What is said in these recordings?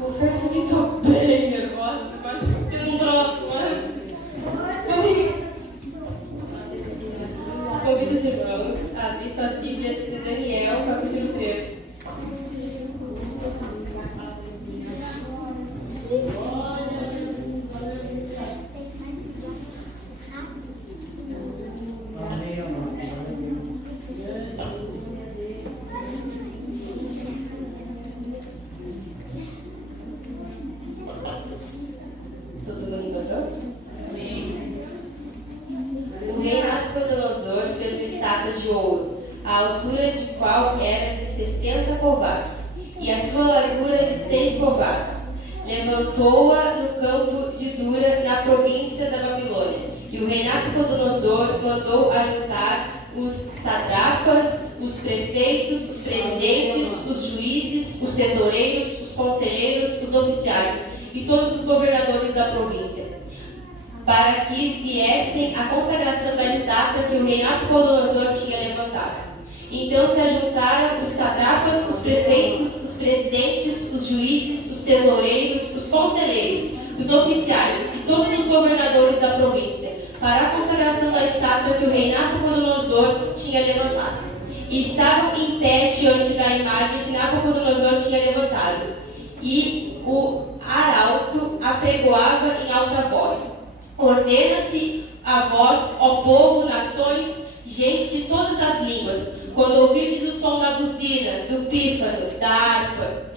Confesso que estou bem nervosa, quase tendo um troço, mas convido os irmãos a abrir suas Bíblias em Daniel, capítulo 3. O rei Nabucodonosor fez uma estátua de ouro, a altura de qual era de 60 povados, e a sua largura de 6 povados. Levantou-a no campo de Dura, na província da Babilônia. E o rei Nabucodonosor mandou ajuntar os satrapas, os prefeitos, os presidentes, os juízes, os tesoureiros, os conselheiros, os oficiais e todos os governadores da província, para que viessem à consagração da estátua que o rei Nabucodonosor tinha levantado. Então se ajuntaram os satrapas, os prefeitos, os presidentes, os juízes, os tesoureiros, os conselheiros, os oficiais e todos os governadores da província, para a consagração da estátua que o rei Nabucodonosor tinha levantado. E estavam em pé diante da imagem que Nabucodonosor tinha levantado. E o arauto apregoava em alta voz: ordena-se a vós, ó povo, nações, gente de todas as línguas, quando ouvirdes o som da buzina, do pífano, da harpa,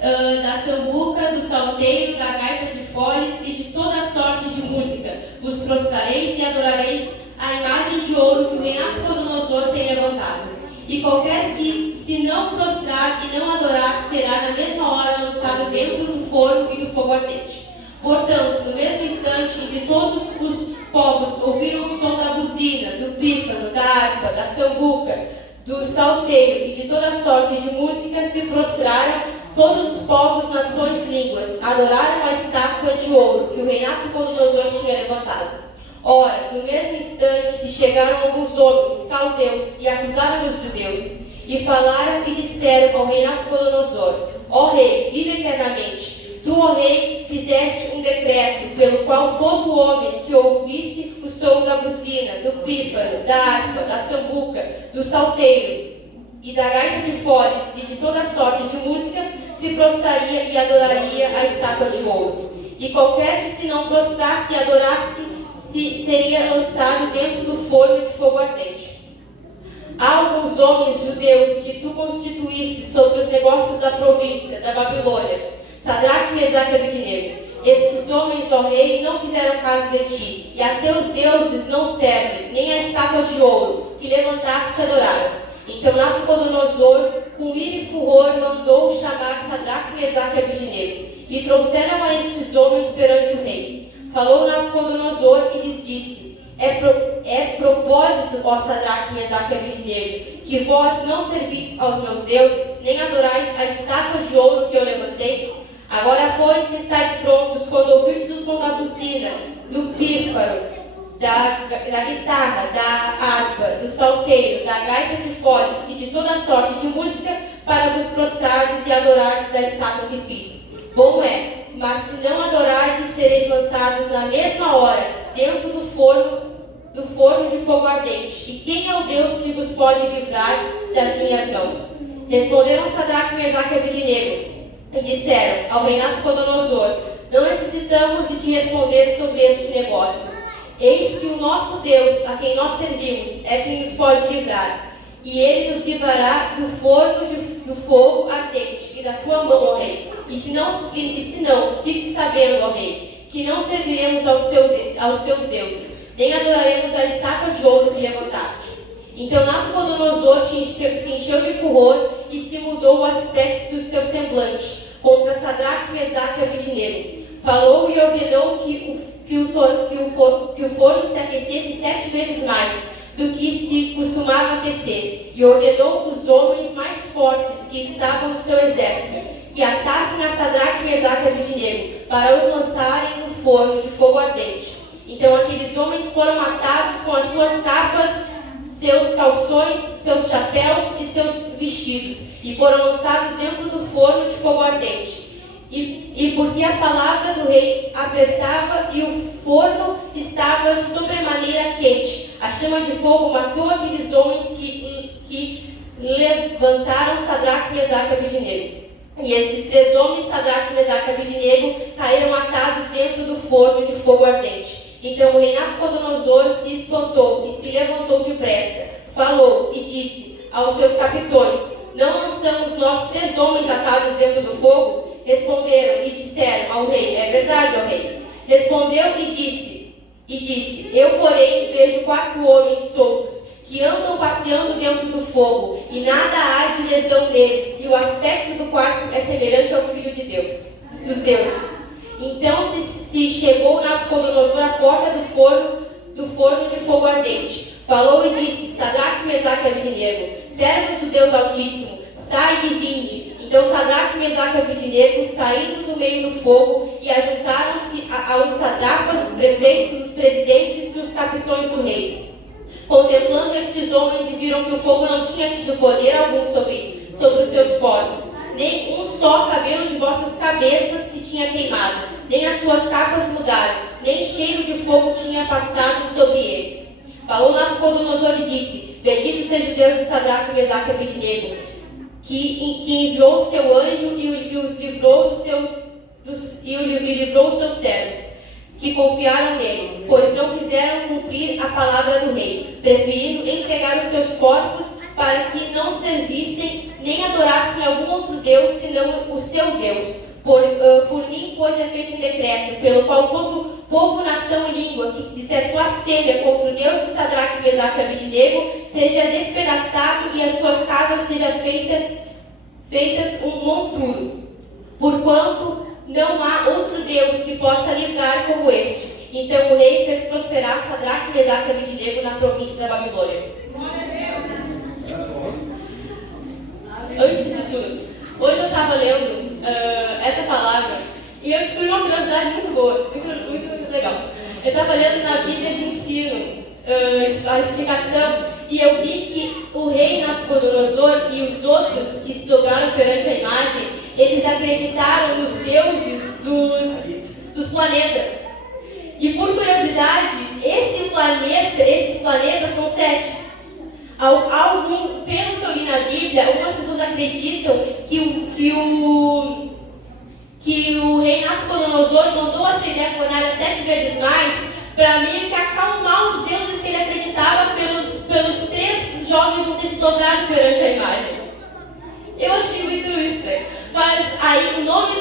da sambuca, do salteiro, da gaita de foles e de toda a sorte de música, vos prostrareis e adorareis a imagem de ouro que o rei Nabucodonosor tem levantado. E qualquer que se não prostrar e não adorar será na mesma hora lançado dentro do forno e do fogo ardente. Portanto, no mesmo instante em que todos os povos ouviram o som da buzina, do pífano, da harpa, da sambuca, do salteiro e de toda sorte de música, se prostraram todos os povos, nações, línguas, adoraram a estátua de ouro que o rei Nabucodonosor tinha levantado. Ora, no mesmo instante se chegaram alguns homens, caldeus, e acusaram os judeus, e falaram e disseram ao rei Nabucodonosor: ó rei, vive eternamente. Tu, ó rei, fizeste um decreto, pelo qual todo homem que ouvisse o som da buzina, do pífano, da harpa, da sambuca, do salteiro e da gaita de foles e de toda sorte de música, se prostraria e adoraria a estátua de ouro. E qualquer que se não prostrasse e adorasse, seria lançado dentro do forno de fogo ardente. Há alguns homens judeus que tu constituísse sobre os negócios da província da Babilônia, Sadraque, Mesaque e Abednego. Estes homens, ó rei, não fizeram caso de ti, e a teus deuses não servem, nem a estátua de ouro que levantaste e adoraram. Então Nabucodonosor, com ira e furor, mandou chamar Sadraque, Mesaque e Abednego, e trouxeram a estes homens perante o rei. Falou Nabucodonosor e lhes disse: É propósito, ó Sadraque, Mesaque e Abednego, que vós não servis aos meus deuses, nem adorais a estátua de ouro que eu levantei? Agora, pois, se estáis prontos, quando ouvirdes o som da buzina, do pífaro, da guitarra, da harpa, do salteiro, da gaita de foles e de toda sorte de música, para vos prostrardes e adorardes a estátua que fiz. Bom é, mas se não adorardes, sereis lançados na mesma hora, dentro do forno de fogo ardente. E quem é o Deus que vos pode livrar das minhas mãos? Responderam Sadraque, Mesaque e Abednego, e disseram ao rei Nabucodonosor: não necessitamos de te responder sobre este negócio. Eis que o nosso Deus, a quem nós servimos, é quem nos pode livrar, e ele nos livrará do forno do fogo ardente e da tua mão, ó rei. E se não, fique sabendo, ó rei, que não serviremos aos teus deuses, nem adoraremos a estátua de ouro que levantaste. Então Nabucodonosor se encheu de furor e se mudou o aspecto do seu semblante contra Sadraque, Mesaque e Abednego. Falou e ordenou que o forno se aquecesse 7 vezes mais do que se costumava aquecer, e ordenou os homens mais fortes que estavam no seu exército que atassem a Sadraque, Mesaque e Abednego para os lançarem no forno de fogo ardente. Então aqueles homens foram atados com as suas capas, seus calções, seus chapéus e seus vestidos, e foram lançados dentro do forno de fogo ardente. E porque a palavra do rei apertava e o forno estava sobremaneira quente, a chama de fogo matou aqueles homens que levantaram Sadraque, Mesaque e Abednego. E esses 3 homens, Sadraque, Mesaque e Abednego, caíram atados dentro do forno de fogo ardente. Então o rei Nabucodonosor se espantou e se levantou depressa, falou e disse aos seus capitões: não lançamos nós 3 homens atados dentro do fogo? Responderam e disseram ao rei: é verdade, ó rei. Respondeu e disse: eu, porém, vejo 4 homens soltos, que andam passeando dentro do fogo, e nada há de lesão neles, e o aspecto do quarto é semelhante ao Filho de Deus, dos deuses. Então se chegou Nabucodonosor à porta do forno de fogo ardente. Falou e disse: Sadraque, Mesaque e Abednego, servos do Deus Altíssimo, sai e vinde. Então Sadraque, Mesaque e Abednego saíram do meio do fogo e ajuntaram-se aos satrapas, os prefeitos, os presidentes e os capitões do rei. Contemplando estes homens, e viram que o fogo não tinha tido poder algum sobre os seus corpos, nem um só cabelo de vossas cabeças se tinha queimado, nem as suas capas mudaram, nem cheiro de fogo tinha passado sobre eles. Falou Nabucodonosor e disse: bendito seja o Deus de Sadraque, Mesaque e Abednego, que enviou o seu anjo e os livrou livrou os seus servos, que confiaram nele, pois não quiseram cumprir a palavra do rei, preferindo entregar os seus corpos para que não servissem nem adorassem algum outro Deus senão o seu Deus. Por mim, pois, é feito um decreto, pelo qual todo povo, nação e língua que disser blasfêmia contra o Deus de Sadraque, Mesaque e Abednego seja despedaçado e as suas casas sejam feitas um monturo, porquanto não há outro Deus que possa livrar como este. Então o rei fez prosperar Sadraque, Mesaque e Abednego na província da Babilônia. Antes de tudo, hoje eu estava lendo essa palavra e eu descobri uma curiosidade muito boa, muito legal. Eu estava lendo na Bíblia de ensino a explicação e eu vi que o rei Nabucodonosor e os outros que se dobraram perante a imagem, eles acreditaram nos deuses dos planetas. E por curiosidade, esses planetas são 7. Pelo que eu li na Bíblia, algumas pessoas acreditam que o rei Nabucodonosor mandou acender a fornalha 7 vezes mais para meio que acalmar os deuses que ele acreditava pelos 3 jovens não ter se dobrado perante a imagem. Eu achei muito estranho. Mas aí o nome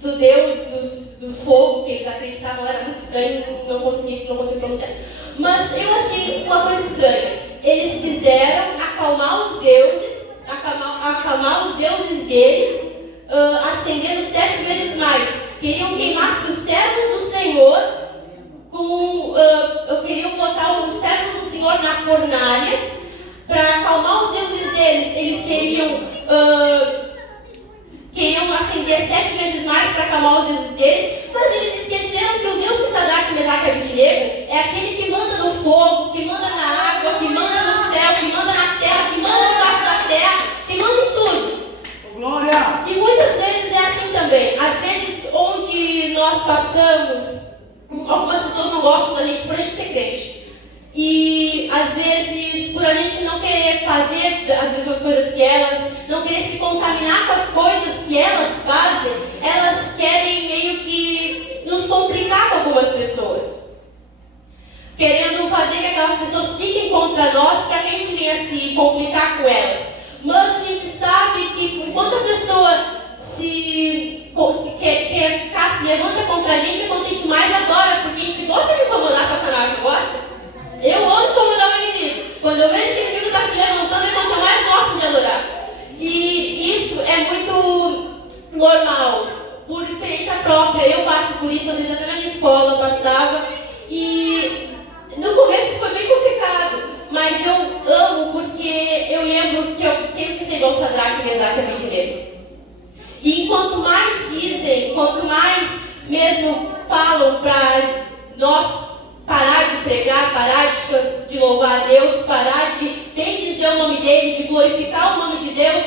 do deus do fogo que eles acreditavam era muito estranho, não consegui pronunciar. Mas eu achei uma coisa estranha. Eles quiseram acalmar os deuses deles, acendendo 7 vezes mais. Queriam queimar os servos do Senhor, queriam botar os servos do Senhor na fornalha para acalmar os deuses deles. Eles queriam acender 7 vezes mais para acalmar os deuses deles, mas eles esqueceram que o Deus de Sadraque, Mesaque e Abednego é aquele que manda no fogo, que manda na água, que manda no céu, que manda na terra, que manda debaixo da terra, que manda em tudo. Glória! E muitas vezes é assim também. Às vezes, onde nós passamos, algumas pessoas não gostam da gente por a gente ser crente. E às vezes, por a gente não querer fazer as mesmas coisas que elas, não querer se contaminar com as coisas que elas fazem, elas querem meio que nos complicar com algumas pessoas. Querendo fazer que aquelas pessoas fiquem contra nós para que a gente venha se complicar com elas. Mas a gente sabe que enquanto a pessoa quer ficar, se levanta contra a gente, é quando a gente mais adora, porque a gente gosta de incomodar Satanás, não gosta? Eu amo incomodar o inimigo. Quando eu vejo que o inimigo está se levantando, é quando eu mais gosto de adorar. E isso é muito normal, por experiência própria. Eu passo por isso, às vezes até na minha escola eu passava. E no começo foi bem complicado, mas eu amo porque eu lembro que eu tenho que ser igual Sadraque, Mesaque e Abednego. E quanto mais dizem, quanto mais mesmo falam para nós parar de pregar, parar de louvar a Deus, parar de bendizer o nome dele, de glorificar o nome de Deus,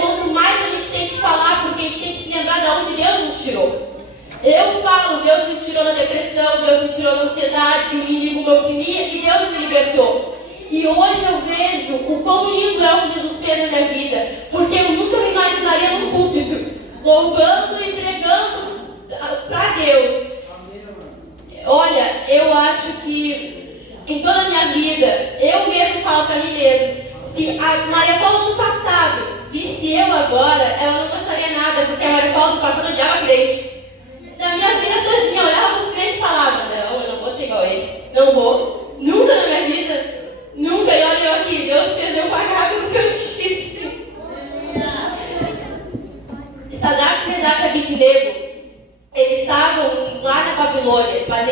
quanto mais a gente tem que falar, porque a gente tem que se lembrar de onde Deus nos tirou. Eu falo, Deus me tirou da depressão, Deus me tirou da ansiedade, o inimigo me oprimia e Deus me libertou. E hoje eu vejo o quão lindo é o que Jesus fez na minha vida, porque eu nunca me imaginaria no púlpito, louvando e pregando para Deus. Olha, eu acho que em toda a minha vida, eu mesmo falo para mim mesmo, se a Maria Paula do passado visse eu agora, ela não gostaria nada, porque a Maria Paula do passado odiava crente. Na minha vida todinha, eu olhava para os crentes e falava, não, eu não vou ser igual a eles, não vou, nunca na minha vida, nunca. E olha eu aqui, Deus fez eu pagar pelo que eu disse. Sadraque, Mesaque e Abednego, eles estavam lá na Babilônia, mas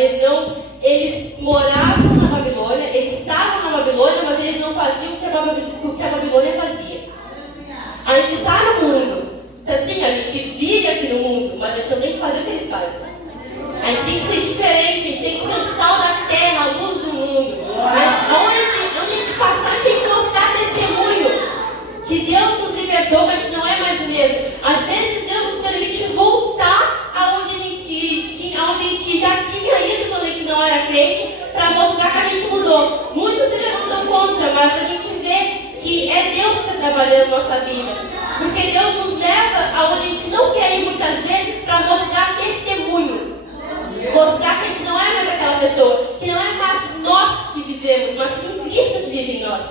eles moravam na Babilônia, eles estavam na Babilônia, mas eles não faziam o que a Babilônia fazia. A gente está no mundo, então, assim, a gente vive aqui no mundo, mas a gente não tem que fazer o que eles fazem. A gente tem que ser diferente, a gente tem que ser o sal da terra, a luz do mundo. Onde a gente passar, a gente tem que mostrar testemunho que Deus nos libertou, mas a gente não é mais o mesmo. Às vezes Deus nos permite voltar aonde a gente já tinha ido quando a gente não era crente, para mostrar que a gente mudou. Muitos se levantam contra, mas a gente vê que é Deus que está trabalhando na nossa vida. Porque Deus nos leva aonde a gente não quer ir muitas vezes, para mostrar testemunho. Mostrar que a gente não é mais aquela pessoa, que não é mais nós que vivemos, mas sim Cristo que vive em nós.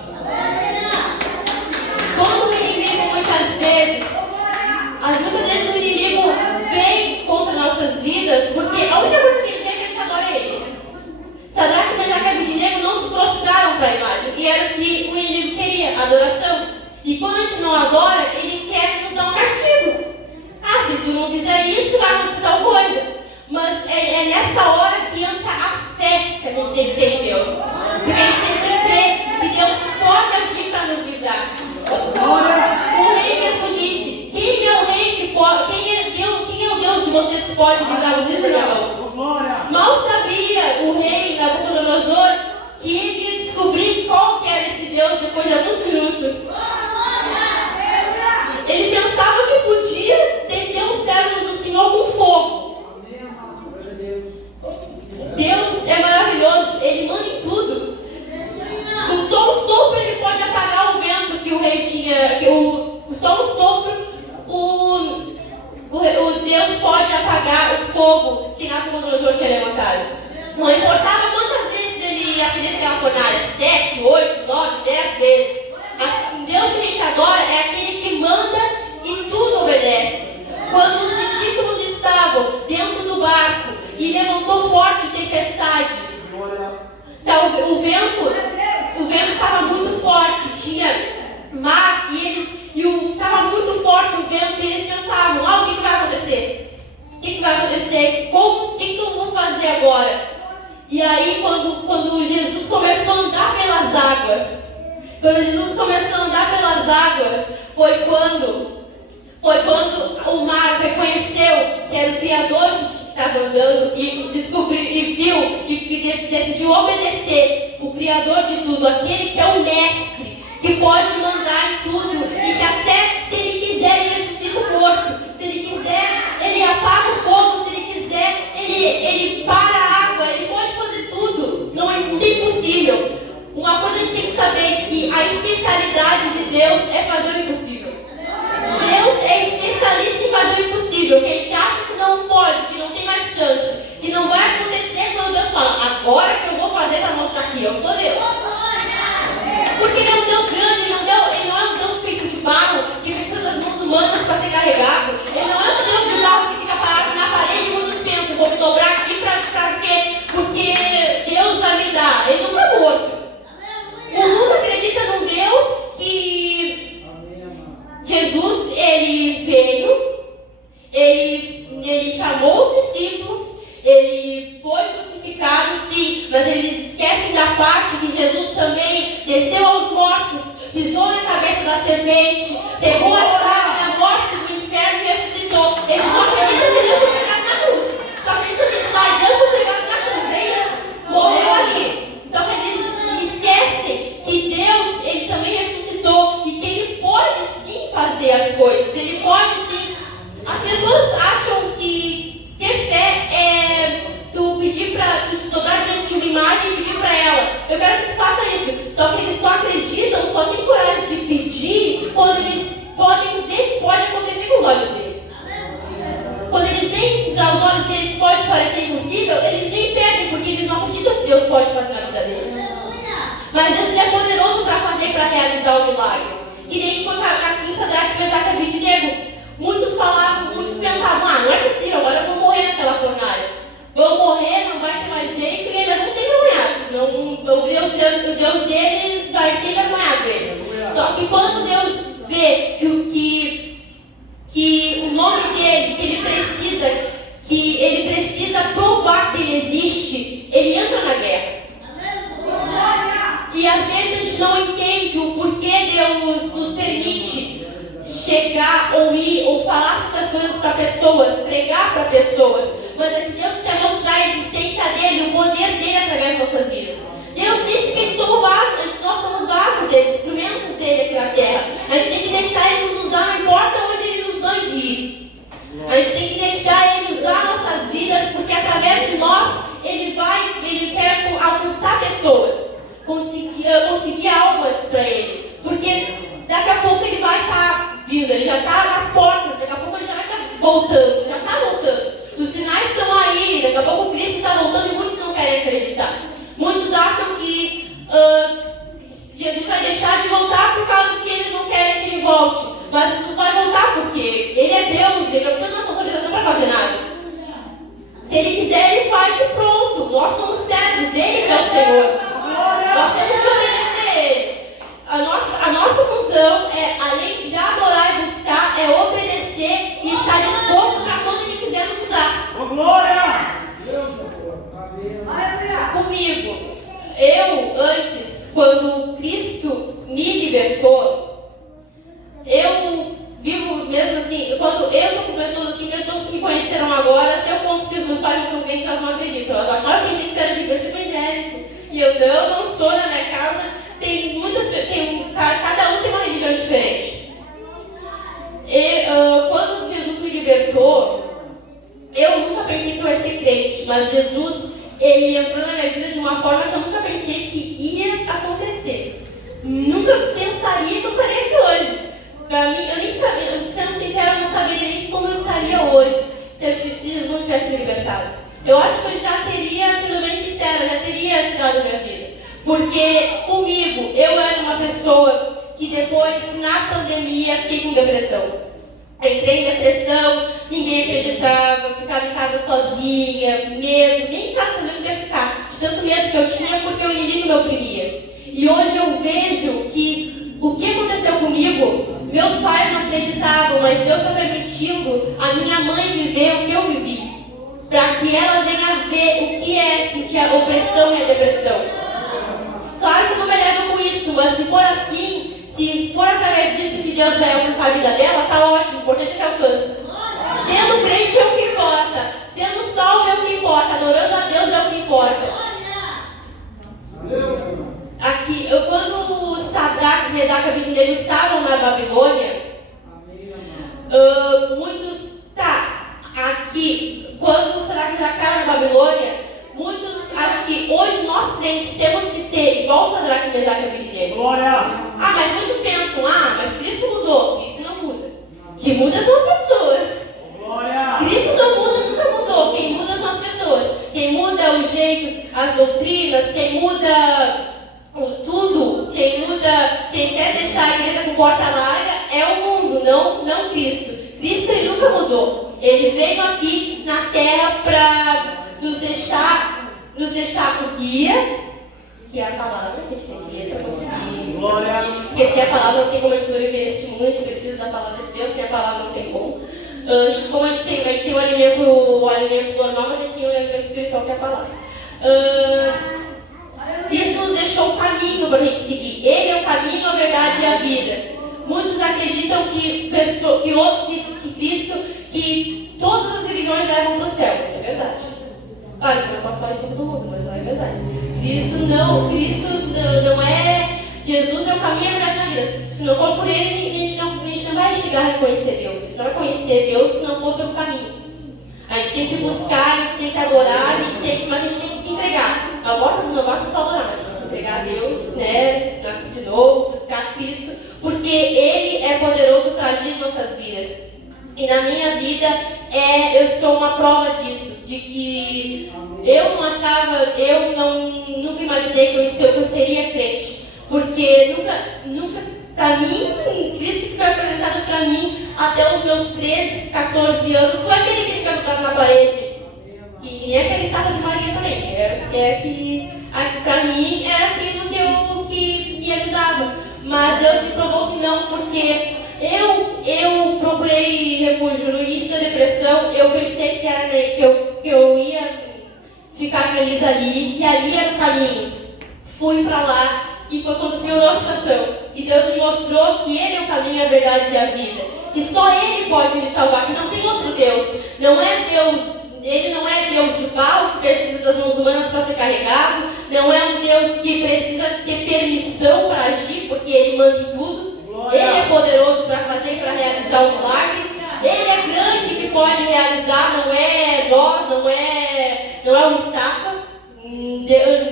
Quando o inimigo muitas vezes o inimigo vem contra nossas vidas, porque a única coisa que ele quer é que a gente adore ele. Sadraque, Mesaque e Abednego não se prostraram para a imagem, e era o que o inimigo queria, adoração. E quando a gente não adora, ele quer nos dar um castigo. Se tu não fizer isso, vai acontecer tal coisa. Mas é nessa hora que entra a fé que a gente tem que ter em Deus. Porque a gente tem que crer que Deus pode agir para nos livrar. O rei mesmo disse, quem é o rei que pode, quem é o Deus de vocês que pode livrar vocês da minha mão? Mal sabia o rei Nabucodonosor que ele ia descobrir qual que era esse Deus depois de alguns minutos. Ele pensava que podia deter os servos do Senhor com fogo. Deus é maravilhoso, Ele manda em tudo. Com só um sopro Ele pode apagar o vento que o rei tinha. Só um sopro, o Deus pode apagar o fogo que Nabucodonosor tinha levantado. Não importava quantas vezes ele ia fazer aquela fornalha, 7, 8, 9, 10 vezes. O Deus que a gente adora é aquele que manda e tudo obedece. Quando os discípulos estavam dentro do barco e levantou forte tempestade, o vento estava muito forte, tinha mar estava muito forte o vento, e eles pensavam, o que vai acontecer? O que vai acontecer? O que eu vou fazer agora? E aí quando Jesus começou a andar pelas águas, foi quando o mar reconheceu que era o Criador que estava andando e descobriu e viu e decidiu obedecer o Criador de tudo, aquele que é o Mestre, que pode mandar em tudo e que até se ele quiser ele ressuscita o morto, se ele quiser ele apaga o fogo, se ele quiser ele para a água, ele pode fazer tudo, não é impossível. Uma coisa a gente tem que saber, que a especialidade de Deus é fazer o impossível. Deus é especialista em fazer o impossível, que a gente acha que não pode, que não tem mais chance, que não vai acontecer quando Deus fala, agora que eu vou fazer para mostrar que eu sou Deus. Porque Ele é um Deus grande, Ele não é um Deus feito de barro, que precisa das mãos humanas para ser carregado. Ele não é um Deus de barro que fica parado na parede por uns tempos, vou me dobrar aqui para quê? Porque Deus vai me dar. Ele não está morto. O mundo acredita num Deus que Jesus, ele veio, ele chamou os discípulos, ele foi crucificado, sim, mas eles esquecem da parte que Jesus também desceu aos mortos, pisou na cabeça da serpente, pegou a chave da morte do inferno e ressuscitou. Eles só acreditam que Deus foi pregado na cruz, só acreditam que Deus foi pregado na cruz, é isso, morreu ali. fazer as coisas. Ele pode sim. As pessoas acham que ter fé é tu pedir para tu se dobrar diante de uma imagem e pedir para ela: eu quero que tu faça isso. Só que eles só acreditam, só têm coragem de pedir quando eles podem ver que pode acontecer com os olhos deles. Quando eles veem aos olhos deles que pode parecer impossível, eles nem pedem, porque eles não acreditam que Deus pode fazer na vida deles. Mas Deus ele é poderoso para fazer, para realizar o milagre. E nem foi aqui em Sadraque, Mesaque e Abednego. Muitos pensavam: não é possível, agora eu vou morrer naquela fornalha. Vou morrer, não vai ter mais jeito, e ainda vão ser envergonhados. O Deus deles vai ser envergonhado eles. Só que quando Deus vê que o nome dele, que ele precisa provar que ele existe, ele entra na guerra. E às vezes a gente não entende o porquê Deus nos permite chegar ou ir ou falar certas coisas para pessoas, pregar para pessoas. Mas é que Deus quer mostrar a existência dele, o poder dele através das nossas vidas. Deus disse que nós somos vasos dele, instrumentos dele aqui na terra. A gente tem que deixar ele nos usar, não importa onde ele nos mande ir. A gente tem que deixar ele usar nossas vidas, porque através de nós ele quer alcançar pessoas, conseguir almas para ele. Porque daqui a pouco ele vai estar vindo, ele já está nas portas, daqui a pouco ele já vai estar voltando, já está voltando. Os sinais estão aí, daqui a pouco Cristo está voltando e muitos não querem acreditar. Muitos acham que Jesus vai deixar de voltar por causa que eles não querem que ele volte. Mas Jesus vai voltar porque ele é Deus, ele não precisa da nossa autorização para fazer nada. Se ele quiser, ele faz e pronto. Nós somos servos dele, que é o Senhor. Nós temos que obedecer a ele. A nossa função é, além de adorar e buscar, é obedecer e estar disposto para quando ele quiser nos usar. Glória! Comigo, eu antes, quando Cristo me libertou, eu vivo mesmo assim, quando eu estou com pessoas que me conheceram agora, se eu conto que os meus pais não são crentes, elas não acreditam. Elas acham: eu acredito que era de berço evangélico. E eu não sou. Na minha casa cada um tem uma religião diferente. E quando Jesus me libertou, eu nunca pensei que eu ia ser crente, mas Jesus, ele entrou na minha vida de uma forma que eu nunca pensei que ia acontecer. Nunca pensaria que eu estaria aqui hoje. Pra mim, eu nem sabia, sendo sincera, eu não sabia nem como eu estaria hoje se Jesus não tivesse me libertado. Eu acho que eu já teria, sendo bem sincera, já teria tirado a minha vida. Porque comigo, eu era uma pessoa que depois, na pandemia, fiquei com depressão. Entrei em depressão, ninguém acreditava, ficava em casa sozinha, medo, nem estava sabendo onde ia ficar. De tanto medo que eu tinha, porque o inimigo me oprimia. E hoje eu vejo que o que aconteceu comigo, meus pais não acreditavam, mas Deus está permitindo a minha mãe viver o que eu vivi. Para que ela venha ver o que é sentir a opressão e a depressão. Claro que eu não me levo com isso, mas se for assim, se for através disso que Deus vai alcançar a vida dela, tá ótimo, o importante é que alcance. Sendo crente é o que importa, sendo salvo é o que importa, adorando a Deus é o que importa. Aqui, quando Sadraque, Mesaque e Abednego estavam na Babilônia, aqui, quando Sadraque já estava na Babilônia, muitos acham que hoje nós crentes temos que ser igual Sadraque, Mesaque e Abednego. Glória! Mas muitos pensam: mas Cristo mudou. Cristo não muda. Quem muda são as pessoas. Glória! Cristo não muda, nunca mudou. Quem muda são as pessoas. Quem muda é o jeito, as doutrinas, quem muda tudo, quem quer deixar a igreja com porta larga é o mundo, não Cristo. Cristo, ele nunca mudou. Ele veio aqui na terra para nos deixar o guia, que é a palavra que a gente tem que ler para conseguir. Glória! Porque sem a palavra não tem como a gente sobreviver neste mundo, a gente precisa da palavra de Deus, sem a palavra não tem como. Como a gente tem o alimento normal, mas a gente tem o alimento espiritual, que é a palavra. Cristo nos deixou o caminho para a gente seguir. Ele é o caminho, a verdade e a vida. Muitos acreditam que Cristo, que todas as religiões levam para o céu. É verdade. Claro, eu não posso falar isso para todo mundo, mas não é verdade. Cristo não é Jesus é o caminho e a verdade na vida. Se não for por ele, a gente não vai chegar a reconhecer Deus. A gente não vai conhecer Deus se não for pelo caminho. A gente tem que buscar, a gente tem que adorar, mas a gente tem que se entregar. Não basta só adorar, mas tem que se entregar a Deus, né? Nascer de novo, buscar Cristo, porque Ele é poderoso para agir em nossas vidas. E na minha vida, eu sou uma prova disso, de que eu nunca imaginei que eu seria crente, porque nunca, para mim, Cristo que foi apresentado para mim até os meus 13, 14 anos, foi aquele que ficava grudado na parede. E é aquele estátua de Maria também. Para mim era aquilo que me ajudava. Mas Deus me provou que não, porque eu procurei refúgio no início da depressão. Eu pensei que eu ia ficar feliz ali, que ali era o caminho. Fui para lá e foi quando piorou a situação. E Deus me mostrou que Ele é o caminho, a verdade e a vida. Que só Ele pode me salvar, que não tem outro Deus. Ele não é Deus de pau, que precisa das mãos humanas para ser carregado. Não é um Deus que precisa ter permissão para agir, porque Ele manda em tudo. Glória. Ele é poderoso para fazer e para realizar o milagre. Ele é grande que pode realizar, não é nós, não é um estátua.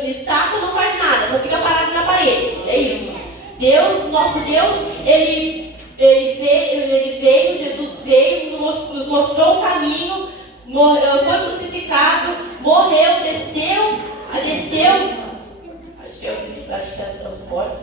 Estátua não faz nada, só fica parado na parede. É isso. Deus, nosso Deus, Ele veio, Jesus veio, nos mostrou o caminho. Foi crucificado, morreu, desceu, acho que é os transportes,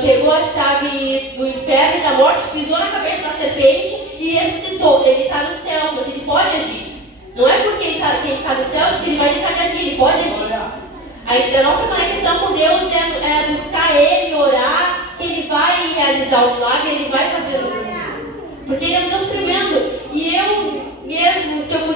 pegou a chave do inferno e da morte, pisou na cabeça da serpente e ressuscitou. Ele está no céu, mas ele pode agir. Não é porque ele está no céu que ele vai deixar de agir, ele pode agir. A nossa conexão com Deus é buscar Ele, orar, que Ele vai realizar o milagre, Ele vai fazer as coisas. Porque Ele é um Deus tremendo. E eu mesmo, se eu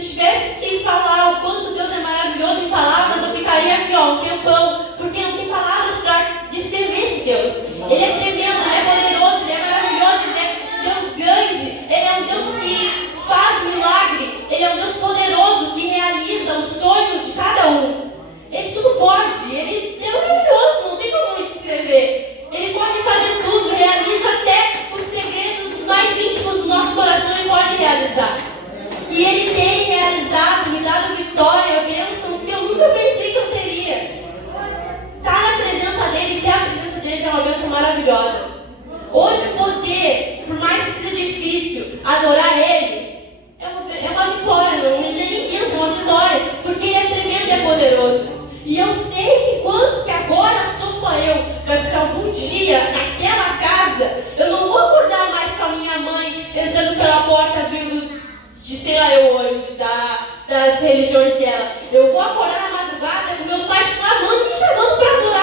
tivesse que falar o quanto Deus é maravilhoso em palavras, eu ficaria aqui, um tempão, porque não tem palavras para descrever esse Deus. Ele é tremendo, Ele é poderoso, Ele é maravilhoso, Ele é Deus grande, Ele é um Deus que faz milagre, Ele é um Deus poderoso que realiza os sonhos de cada um. Ele tudo pode, Ele é maravilhoso, não tem como descrever. Ele pode fazer tudo, realiza até os segredos mais íntimos do nosso coração, Ele pode realizar. E Ele tem realizado, me dado vitória, bênçãos que eu nunca pensei que eu teria. Estar na presença dEle, ter a presença dEle é uma bênção maravilhosa. Hoje poder, por mais que seja difícil, adorar Ele, é uma vitória, não nem pensa, é uma vitória, porque Ele é tremendo e é poderoso. E eu sei que agora sou só eu, mas que algum dia, naquela casa, eu não vou acordar mais com a minha mãe entrando pela porta, vindo de sei lá eu onde, das religiões dela. Eu vou acordar na madrugada com meus pais clamando, me chamando para adorar.